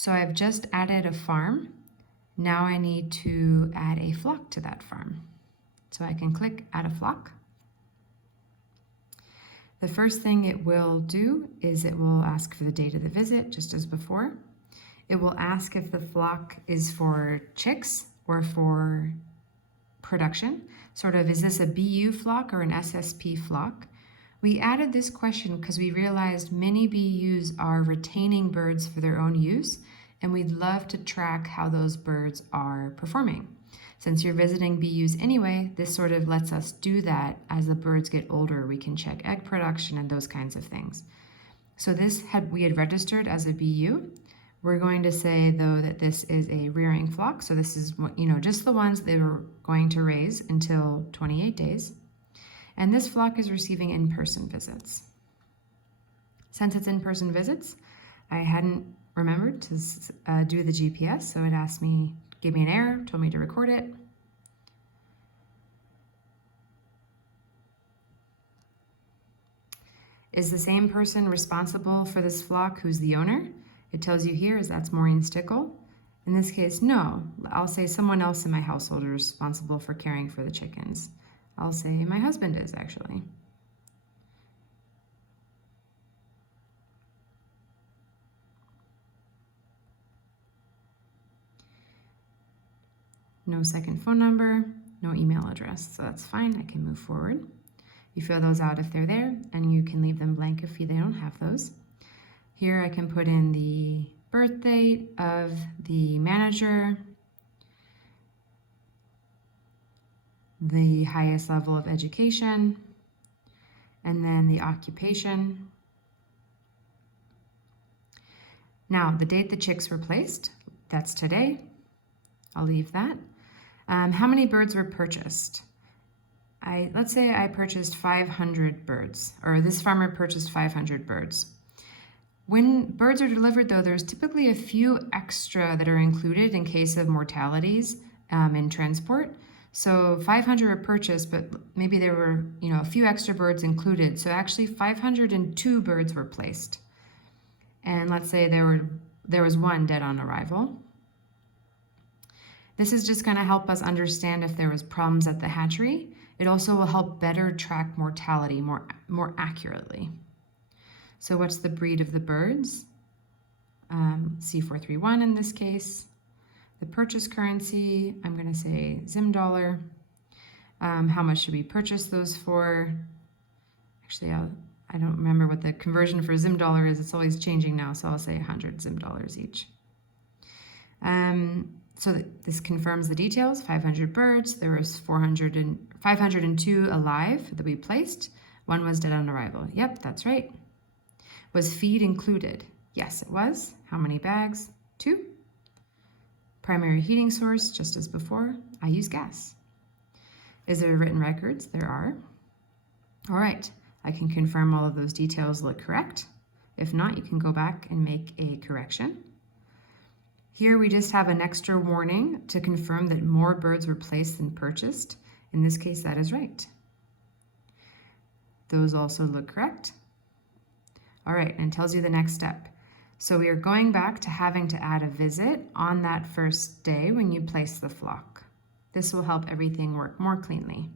So I've just added a farm. Now I need to add a flock to that farm. So I can click Add a Flock. The first thing it will do is it will ask for the date of the visit, just as before. It will ask if the flock is for chicks or for production. Sort of, is this a BU flock or an SSP flock? We added this question because we realized many BUs are retaining birds for their own use, and we'd love to track how those birds are performing. Since you're visiting BUs anyway, this sort of lets us do that as the birds get older. We can check egg production and those kinds of things. So we had registered as a BU. We're going to say, though, that this is a rearing flock. So this is, just the ones that we're going to raise until 28 days. And this flock is receiving in-person visits. Since it's in-person visits, I hadn't remembered to do the GPS, so it asked me, gave me an error, told me to record it. Is the same person responsible for this flock who's the owner? It tells you here, that's Maureen Stickle. In this case, no. I'll say someone else in my household is responsible for caring for the chickens. I'll say my husband is, actually. No second phone number, no email address, so that's fine. I can move forward. You fill those out if they're there, and you can leave them blank if they don't have those. Here I can put in the birth date of the manager, the highest level of education, and then the occupation. Now, the date the chicks were placed, that's today. I'll leave that. How many birds were purchased? Let's say I purchased 500 birds, or this farmer purchased 500 birds. When birds are delivered, though, there's typically a few extra that are included in case of mortalities in transport. So 500 were purchased, but maybe there were, a few extra birds included. So actually 502 birds were placed. And let's say there was one dead on arrival. This is just going to help us understand if there was problems at the hatchery. It also will help better track mortality more accurately. So what's the breed of the birds? C431 in this case. The purchase currency, I'm going to say Zim dollar. How much should we purchase those for? Actually, I don't remember what the conversion for Zim dollar is. It's always changing now, so I'll say 100 Zim dollars each. So this confirms the details. 500 birds. There was 502 alive that we placed. One was dead on arrival. Yep, that's right. Was feed included? Yes, it was. How many bags? 2. Primary heating source, just as before. I use gas. Is there written records? There are. All right, I can confirm all of those details look correct. If not, you can go back and make a correction. Here we just have an extra warning to confirm that more birds were placed than purchased. In this case, that is right. Those also look correct. All right, and it tells you the next step. So we are going back to having to add a visit on that first day when you place the flock. This will help everything work more cleanly.